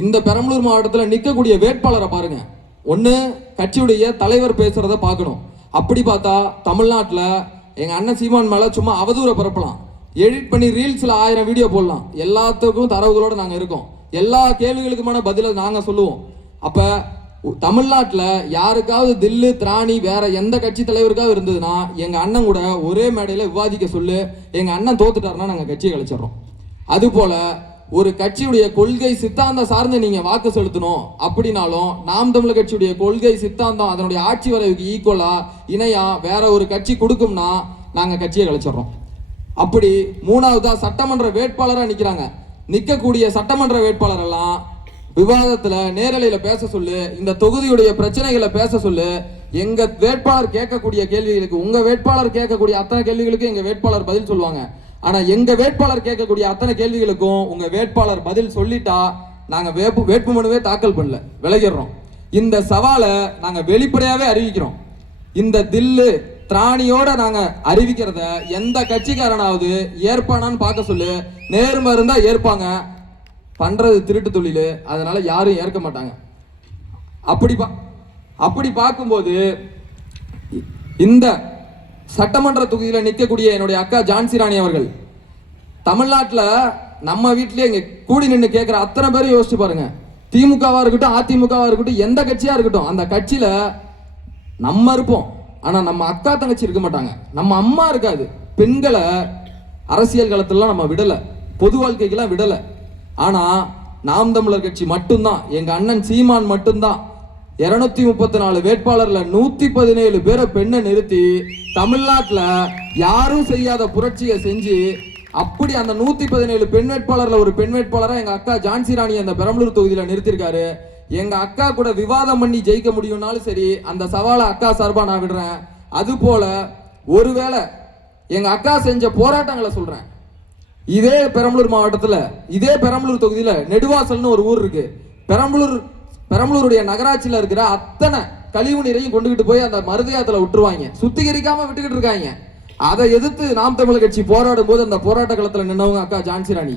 இந்த பெரம்பலூர் மாவட்டத்தில் நிற்கக்கூடிய வேட்பாளரை பாருங்க. ஒன்று, கட்சியுடைய தலைவர் பேசுறத பார்க்கணும். அப்படி பார்த்தா தமிழ்நாட்டில் எங்கள் அண்ணன் சீமான் மேலே சும்மா அவதூறை பரப்பலாம், எடிட் பண்ணி ரீல்ஸில் 1000 வீடியோ போடலாம். எல்லாத்துக்கும் தரவுகளோடு நாங்கள் இருக்கோம், எல்லா கேள்விகளுக்குமான பதிலை நாங்கள் சொல்லுவோம். அப்போ தமிழ்நாட்டில் யாருக்காவது தில்லு திராணி வேற எந்த கட்சி தலைவருக்காவது இருந்ததுன்னா எங்கள் அண்ணன் கூட ஒரே மேடையில் விவாதிக்க சொல்லு. எங்கள் அண்ணன் தோத்துட்டாருன்னா நாங்கள் கட்சியை கழிச்சிடறோம். அதுபோல் ஒரு கட்சியுடைய கொள்கை சித்தாந்தம் சார்ந்து நீங்கள் வாக்கு செலுத்தணும் அப்படின்னாலும், நாம் தமிழர் கட்சியுடைய கொள்கை சித்தாந்தம் அதனுடைய ஆட்சி வரைவுக்கு ஈக்குவலா இணையா வேற ஒரு கட்சி கொடுக்கும்னா நாங்கள் கட்சியை கழிச்சிடறோம். அப்படி மூணாவதா சட்டமன்ற வேட்பாளராக நிற்கிறாங்க. நிற்கக்கூடிய சட்டமன்ற வேட்பாளர் எல்லாம் விவாதத்துல நேரலையில பேச சொல்லு, இந்த தொகுதியுடைய பிரச்சனைகளை பேச சொல்லு. எங்க வேட்பாளர் கேட்கக்கூடிய கேள்விகளுக்கு, உங்க வேட்பாளர் கேட்கக்கூடிய அத்தனை கேள்விகளுக்கு எங்க வேட்பாளர் பதில் சொல்லுவாங்க. ஆனா எங்க வேட்பாளர் கேட்கக்கூடிய அத்தனை கேள்விகளுக்கும் உங்க வேட்பாளர் பதில் சொல்லிட்டா நாங்க வேட்புமனுவே தாக்கல் பண்ணல, விலகிடுறோம். இந்த சவாலை நாங்க வெளிப்படையாவே அறிவிக்கிறோம். இந்த தில்லு திராணியோட நாங்க அறிவிக்கிறத எந்த கட்சிக்காரனாவது ஏற்பானான்னு பார்க்க சொல்லு. நேர்மை இருந்தா ஏற்பாங்க, பண்றது திருட்டு தொழில், அதனால யாரும் ஏற்க மாட்டாங்க. அப்படி பார்க்கும்போது இந்த சட்டமன்ற தொகுதியில் நிற்கக்கூடிய என்னுடைய அக்கா ஜான்சி ராணி அவர்கள் தமிழ்நாட்டில் நம்ம வீட்டிலேயே இங்கே கூடி நின்று கேட்குற அத்தனை பேரும் யோசிச்சு பாருங்க. திமுகவா இருக்கட்டும், அதிமுகவா இருக்கட்டும், எந்த கட்சியா இருக்கட்டும், அந்த கட்சியில நம்ம இருப்போம், ஆனா நம்ம அக்கா தங்கச்சி இருக்க மாட்டாங்க, நம்ம அம்மா இருக்காது. பெண்களை அரசியல் களத்திலாம் நம்ம விடலை, பொது வாழ்க்கைக்கெல்லாம் விடலை. ஆனா நாம் தமிழர் கட்சி மட்டும்தான், எங்க அண்ணன் சீமான் மட்டும்தான் 234 வேட்பாளர்ல 117 பேரை பெண்ணை நிறுத்தி தமிழ்நாட்டில் யாரும் செய்யாத புரட்சியை செஞ்சு, அப்படி அந்த 117 பெண் வேட்பாளர்ல ஒரு பெண் வேட்பாளரா எங்க அக்கா ஜான்சி ராணி அந்த பெரம்பலூர் தொகுதியில நிறுத்திருக்காரு. எங்க அக்கா கூட விவாதம் பண்ணி ஜெயிக்க முடியும்னாலும் சரி, அந்த சவாலை அக்கா சார்பா நான் விடுறேன். அது போல ஒருவேளை எங்க அக்கா செஞ்ச போராட்டங்களை சொல்றேன். இதே பெரம்பலூர் மாவட்டத்துல, இதே பெரம்பலூர் தொகுதியில நெடுவாசல்னு ஒரு ஊர் இருக்கு. பெரம்பலூருடைய நகராட்சியில இருக்கிற அத்தனை கழிவு நீரையும் கொண்டுகிட்டு போய் அந்த மருதையாத்துல விட்டுருவாங்க, சுத்திகரிக்காம விட்டுக்கிட்டு இருக்காங்க. அதை எதிர்த்து நாம் தமிழர் கட்சி போராடும் போது அந்த போராட்ட களத்துல நின்னவங்க அக்கா ஜான்சி ராணி.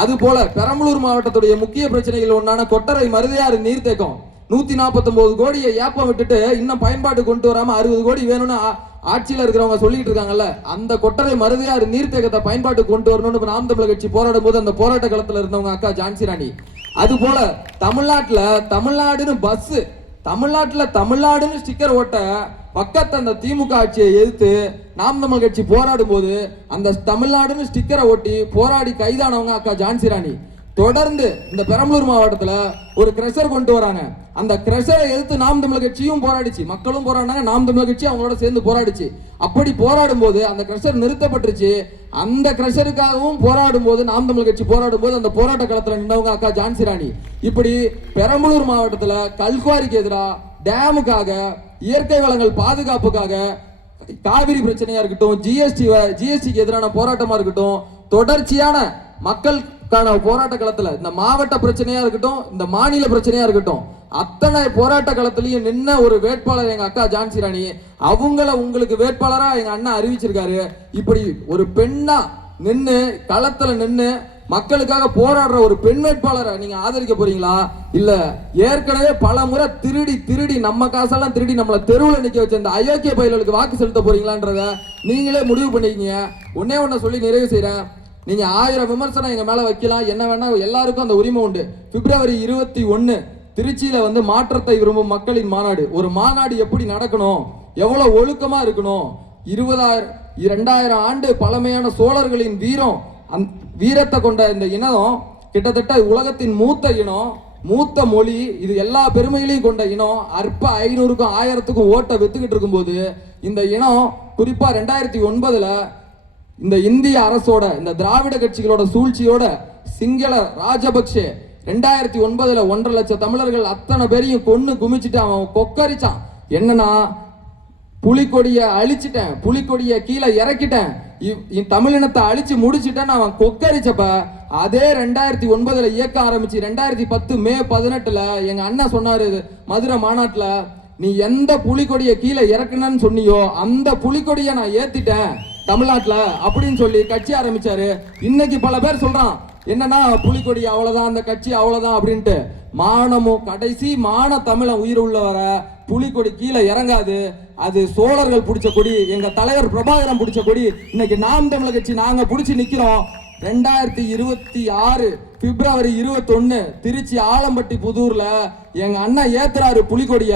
அது போல பெரம்பலூர் மாவட்டத்துடைய முக்கிய பிரச்சனைகள் ஒன்றான கொட்டரை மருதையாறு நீர்த்தேக்கம் 149 கோடியை ஏப்பம் விட்டுட்டு இன்னும் பயன்பாட்டு கொண்டு வராம 60 கோடி வேணும்னு ஆட்சியில் இருக்கிறவங்க சொல்லிட்டு இருக்காங்கல்ல, அந்த கொட்டரை மருதையாறு நீர்த்தேக்கத்தை பயன்பாட்டு கொண்டு வரணும்னு நாம் தமிழர் கட்சி போராடும் போது அந்த போராட்ட களத்துல இருந்தவங்க அக்கா ஜான்சி ராணி. அது போல தமிழ்நாடுன்னு பஸ், தமிழ்நாடுன்னு ஸ்டிக்கர் ஓட்ட பக்கத்து அந்த திமுக ஆட்சியை எதிர்த்து நாம் தமிழ் கட்சி போராடும் போது அந்த தமிழ்நாடுன்னு ஸ்டிக்கரை ஒட்டி போராடி கைதானவங்க அக்கா ஜான்சி ராணி. தொடர்ந்து இந்த பெரம்பலூர் மாவட்டத்துல ஒரு கிரஷர் கொண்டு வராங்க. அந்த கிரஷரை எதிர்த்து நாம் தமிழர் கட்சியும் போராடிச்சு, மக்களும் போராடினாங்க, நாம் தமிழர் கட்சி அவங்களோட சேர்ந்து போராடிச்சு. அப்படி போராடும் போது அந்த கிரஷர் நிறுத்தப்பட்டுருச்சு. அந்த கிரஷருக்காகவும் போராடும் போது நாம் தமிழர் கட்சி போராடும் போது அந்த போராட்ட களத்துல நின்றவங்க அக்கா ஜான்சி ராணி. இப்படி பெரம்பலூர் மாவட்டத்துல கல்குவாரிக்கு எதிராக, டேமுக்காக, இயற்கை வளங்கள் பாதுகாப்புக்காக, காவிரி பிரச்சனையா இருக்கட்டும், ஜிஎஸ்டிக்கு எதிரான போராட்டமா இருக்கட்டும், தொடர்ச்சியான மக்களுக்கான போராட்ட களத்துல இந்த மாவட்ட பிரச்சனையா இருக்கட்டும், இந்த மாநில பிரச்சனையா இருக்கட்டும், அத்தனை போராட்ட களத்திலையும் நின்ன ஒரு வேட்பாளர் எங்க அக்கா ஜான்சி ராணி. அவங்கள உங்களுக்கு வேட்பாளரா எங்க அண்ணா அறிவிச்சிருக்காரு. இப்படி ஒரு பெண்ணா நின்று களத்துல நின்று மக்களுக்காக போராடுற ஒரு பெண் வேட்பாளரை நீங்க ஆதரிக்க போறீங்களா, இல்ல ஏற்கனவே பல முறை திருடி நம்ம காசெல்லாம் திருடி நம்மளை தெருவில் நிக்க வச்ச இந்த அயோக்கிய பயிர்களுக்கு வாக்கு செலுத்த போறீங்களான்றத நீங்களே முடிவு பண்ணிக்கீங்க. ஒன்னே சொல்லி நிறைவு செய்யறேன். நீங்க 1000 விமர்சனம் எங்க மேல வைக்கலாம், என்ன வேணா, எல்லாருக்கும் அந்த உரிமை உண்டு. பிப்ரவரி 21 திருச்சியில மாற்றத்தை விரும்பும் மக்களின் மாநாடு. ஒரு மாநாடு எப்படி நடக்கணும், எவ்வளவு ஒழுக்கமா இருக்கணும், 2000 ஆண்டு பழமையான சோழர்களின் வீரத்தை கொண்ட இந்த இனம் கிட்டத்தட்ட உலகத்தின் மூத்த இனம், மூத்த மொழி, இது எல்லா பெருமைகளையும் கொண்ட இனம். அற்ப 500க்கும் 1000க்கும் ஓட்ட வெத்துக்கிட்டு இருக்கும்போது இந்த இனம் குறிப்பா 2009 இந்த இந்திய அரசோட, இந்த திராவிட கட்சிகளோட சூழ்ச்சியோட சிங்கள ராஜபக்சே 2009 1.5 லட்சம் தமிழர்கள் அத்தனை பேரையும் கொன்னு குமிச்சுட்டு அவன் கொக்கரிச்சான். என்னன்னா, புலிக்கொடியை அழிச்சிட்டேன், புலிக்கொடியை கீழே இறக்கிட்டேன், தமிழினத்தை அழிச்சு முடிச்சுட்டேன்னு அவன் கொக்கரிச்சப்ப அதே 2009 இயக்க ஆரம்பிச்சு 2010 மே 18 எங்க அண்ணன் சொன்னாரு மதுரை மாநாட்டுல, நீ எந்த புலிக்கொடியை கீழே இறக்குனன்னு சொன்னியோ அந்த புலிக்கொடியை நான் ஏத்திட்டேன் தமிழ்நாட்டுல அப்படின்னு சொல்லி கட்சி ஆரம்பிச்சாரு. இன்னைக்கு பல பேர் சொல்றான் என்னன்னா புலிக்கொடி அவ்வளவுதான், அந்த கட்சி அவ்வளவுதான் அப்படின்ட்டு. மானமும் கடைசி மான தமிழன் உயிர் உள்ளவர புலிக்கொடி கீழே இறங்காது. அது சோழர்கள் பிடிச்ச கொடி, எங்க தலைவர் பிரபாகரன் பிடிச்ச கொடி. இன்னைக்கு நாம் தமிழர் கட்சி நாங்க பிடிச்சி நிக்கிறோம். 2026 பிப்ரவரி 21 திருச்சி ஆலம்பட்டி புதூர்ல எங்க அண்ணன் ஏத்துறாரு புலிக்கொடிய.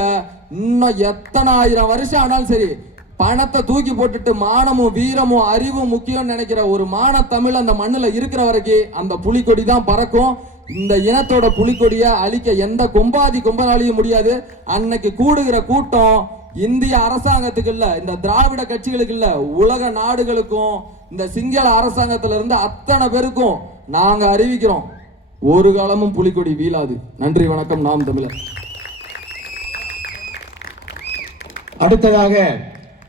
இன்னும் எத்தனை 1000 வருஷம் ஆனாலும் சரி, பணத்தை தூக்கி போட்டுட்டு மானமும் வீரமும் அறிவும் முக்கியம் நினைக்கிற ஒரு மான தமிழ் அந்த மண்ணுல இருக்கிற வரைக்கும் அந்த புலிக்கொடி தான் பறக்கும். இந்த இனத்தோட புலிக்கொடியை அழிக்க எந்த கொம்பனாலையும் முடியாது. அன்னைக்கு கூடுகிற கூட்டம் இந்திய அரசாங்கத்துக்கு இல்ல, இந்த திராவிட கட்சிகளுக்கு இல்ல, உலக நாடுகளுக்கும் இந்த சிங்கள அரசாங்கத்துல இருந்து அத்தனை பேருக்கும் நாங்க அறிவிக்கிறோம். ஒரு காலமும் புலிக்கொடி வீழாது. நன்றி, வணக்கம். நாம் தமிழர். அடுத்ததாக